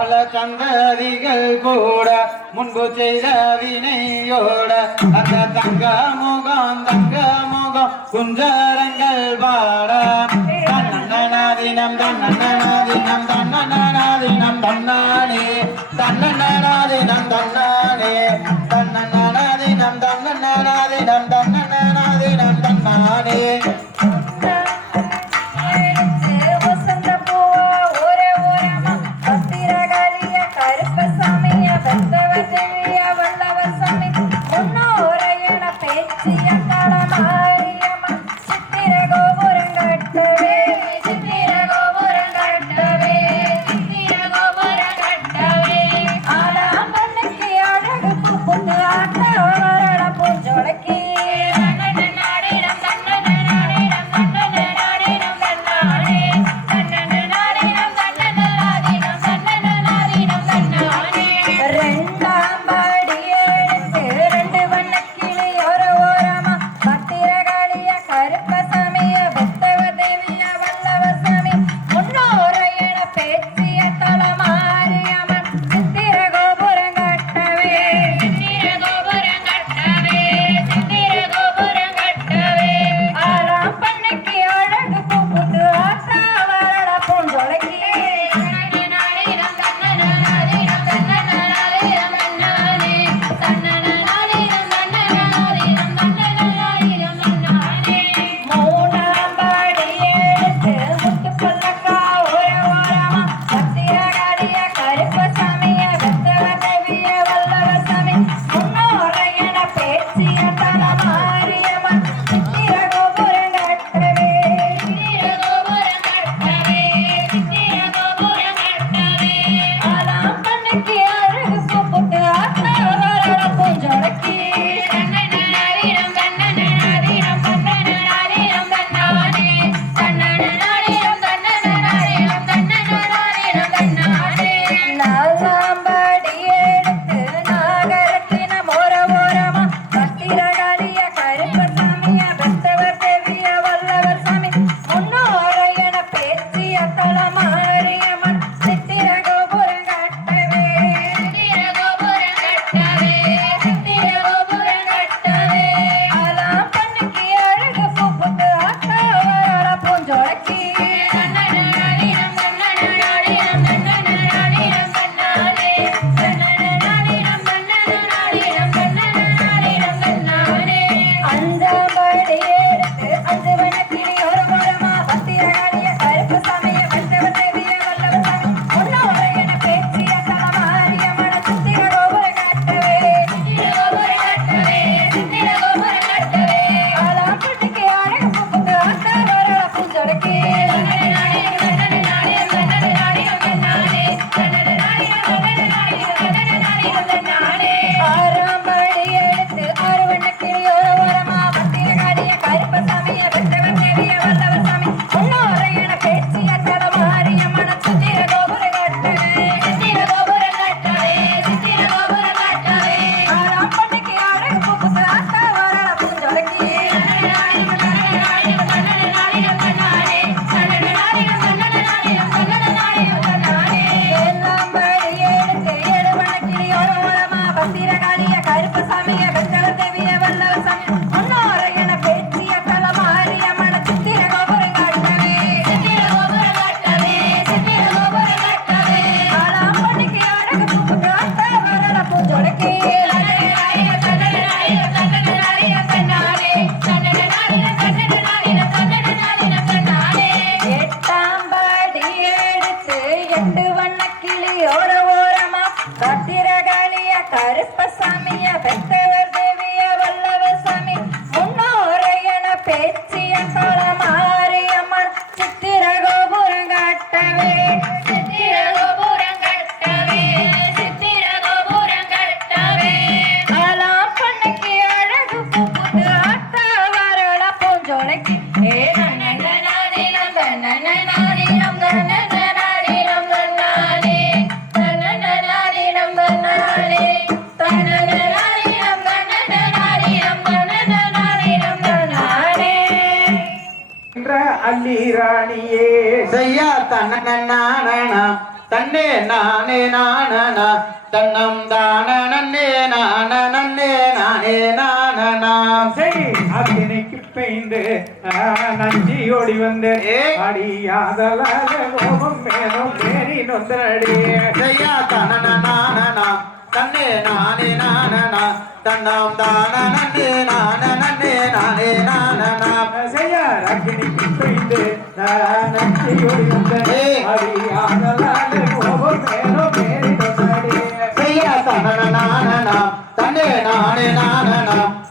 பல சந்ததிகள் கூட முன்பு செய்த வினையோட அந்த தங்க முகம் தங்க முகம் குஞ்சரங்கள் பாட. தன்னநாதினம் தன்னநாதினம் தன்னநாதினம் தன்னானே தன்னநாதினம் தன்னானே. தன்னநாதினம் தன்னநாதினம் தன்னநாதினம் தன்னானே. வள்ளி ராணியே செய்யா தன்ன நானா தன்னே நானே நானா தன்னம் தான நன்னே நான நன்னே. நானே நானா செய் அக்னிக்கு பெய்ந்து நஞ்சி ஓடி வந்து அடியாதலால கோபம் மேலும் பேரி நொந்தடி செய்யா தன நானா தன்னே நானே நானா தன்னம் தான நன்னே நான நன்னே. நானே நானா செய்யா அக்னி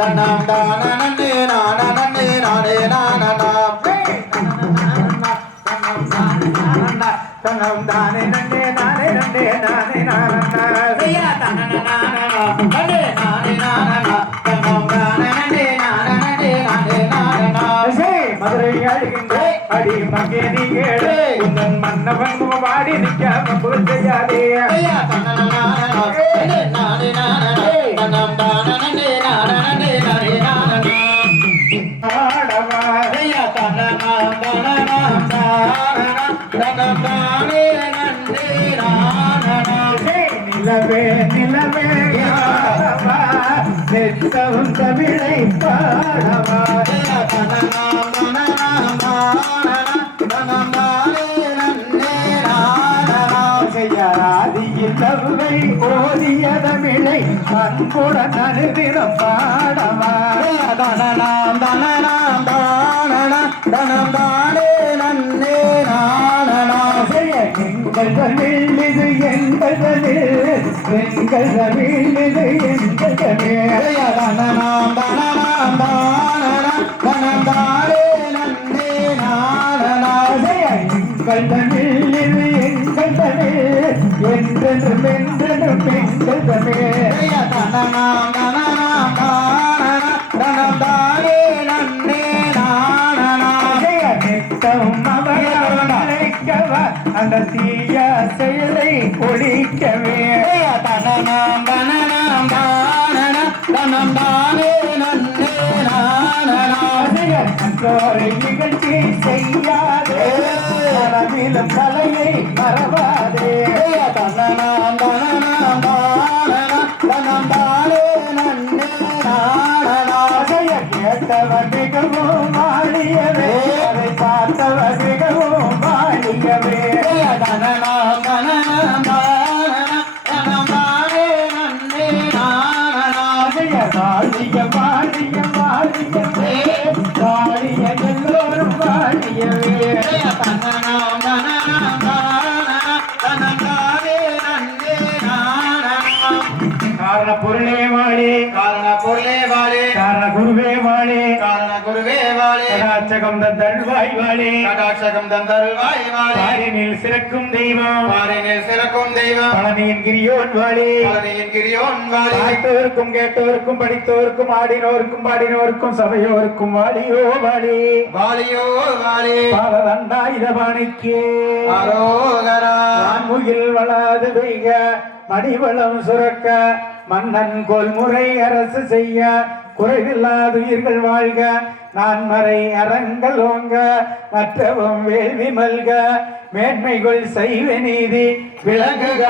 தன்னம் தான நன்னே நான நன்னே நானே நானனா தன்னம் தானே நன்னே நானே நன்னே நானே நானே செய்யா தனன நானனா நானே நானனா தன்னம் தான நான நன்னே ஆடவா செய்யா தனனா தனனா தானனா தன்னம் தானே நன்னே நானனா நிலவே நிலவே நெத்தவும் தமிழை பாடவா அன்புடன் அனுதினம் பாடவா? தனனாம் தனனாம் தானனா தனம் தானே நன்னே. நானனா எங்கள் தமிழ் இது எங்கள் தமிழ் எங்கள் தமிழ் இது எங்கள் தமிழ் தனனாம் தனனாம் தானனா தனம் தானே நன்னே. நானனா எங்கள் தமிழ் இது எங்கள் தமிழ் என்றென்றும் என்றென்றும் எங்கள் தனனாம் தனனாம் தானனா தனம் தானே நன்னே நானனா நித்தம் அவரைக்கவா அந்த தீய செயலை ஒழிக்கவே தனனாம் தனனாம் தானனா தனம் தானே நன்னே நானனா நிகழ்ச்சி செய்யாதே. தலையை மறவாதே வாழே. காரண குருவே வாழே. காரண குருவே வாழே. கடாச்சகம் தருவாய் வாழே. கடாட்சகம் தந்தருள்வாய் வாழே. பாரினில் சிறக்கும் தெய்வம். பாரினில் சிறக்கும் தெய்வம். பழனியின் கிரியோன் வாழே. பழனியின் கிரியோன் வாழே. பார்த்தோருக்கும் கேட்டோருக்கும் படித்தோருக்கும் ஆடினோருக்கும் பாடினோருக்கும் சபையோருக்கும் வாழியோ வாழி. வாழியோ வாழே. பாலதண்டாயுதபாணிக்கே அரோகரா. முகில் வளாது பெய்க. மணிவளம் சுரக்க. மன்னன் கொள்முறை அரசு செய்ய குறைவில்லாத உயிர்கள் வாழ்க. நான் மறை அறங்கள் ஓங்க மற்றவும் வேள்வி மல்க. மேன்மைகள் சைவ நீதி விளங்குக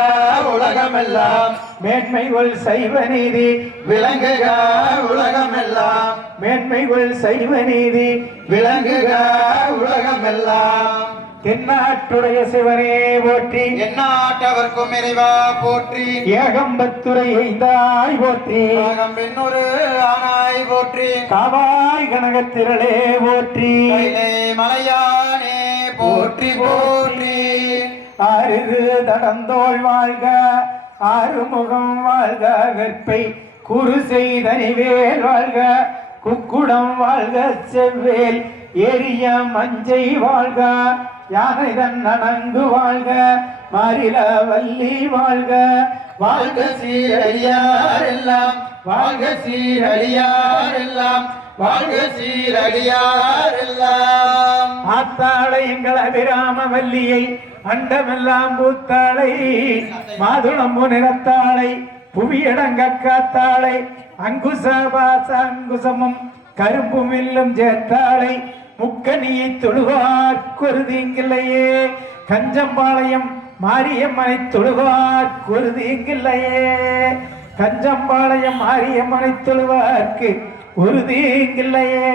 உலகமெல்லாம். மேன்மைகள் சைவ நீதி விளங்குக உலகமெல்லாம். மேன்மைகள் சைவ நீதி விளங்குக உலகமெல்லாம். தென்னாட்டுடைய சிவனே போற்றி. எந்நாட்டவர்க்கும் இறைவா போற்றி. ஏகம்பத்துரை எய்தாய் போற்றி. நாகம் பெண்ணொரு ஆனாய் போற்றி. காவாய் கனகத்திரளே போற்றி. மலையானே போற்றி போற்றி. ஆறுது தடந்தோள் வாழ்க ஆறுமுகம் வாழ்க வெற்பை குரு செய்தனிவேல் வாழ்க குக்குடம் வாழ்க செவ்வேல் எரிய மஞ்சை வாழ்க யானை தன் நனங்கு வாழ்க மாறில வள்ளி வாழ்க. வாழ்க சீரடியார் எல்லாம் வாழ்க சீரடியார் எல்லாம் வாழ்க சீரடியார் எல்லாம் ஆத்தாளை எங்கள் அபிராம வல்லியை அண்டமெல்லாம் பூத்தாளை மாதுளம்பு நிறத்தாளை புவியடங்க காத்தாளை அங்குசபாச அங்குசமும் கரும்பும் வில்லும் சேர்த்தாளை முக்கணியை தொழுவார் குருதிங்கில்லையே கஞ்சம்பாளையம் மாரியம்மனை தொழுவார் குருதிங்கில்லையே கஞ்சம்பாளையம் மாரியம்மனை தொழுவார்க்கு உறுதிங்கில்லையே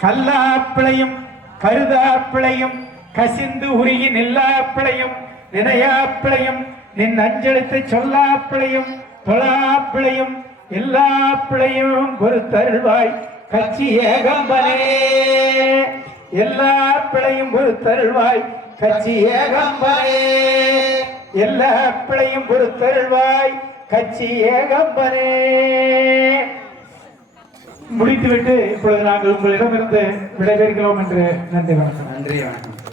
கல்லாப்பிளையும் கருதாப்பிளையும் கசிந்து உருகி நில்லாப்பிளையும் நினையாப்பிளையும் நின் அஞ்செழுத்து சொல்லாப்பிளையும் தொழாப்பிளையும் எல்லா பிழையும் தருவாய் கட்சி ஏகம்பனே எல்லா பிழையும் பொறுத்தருள்வாய் கட்சி ஏகம்பனே எல்லா பிழையும் பொறுத்தருள்வாய் கட்சி ஏகம்பனே முடித்துவிட்டு இப்பொழுது நாங்கள் உங்களிடமிருந்து விடைபெறுகிறோம் என்று நன்றி வணக்கம். நன்றி வணக்கம்.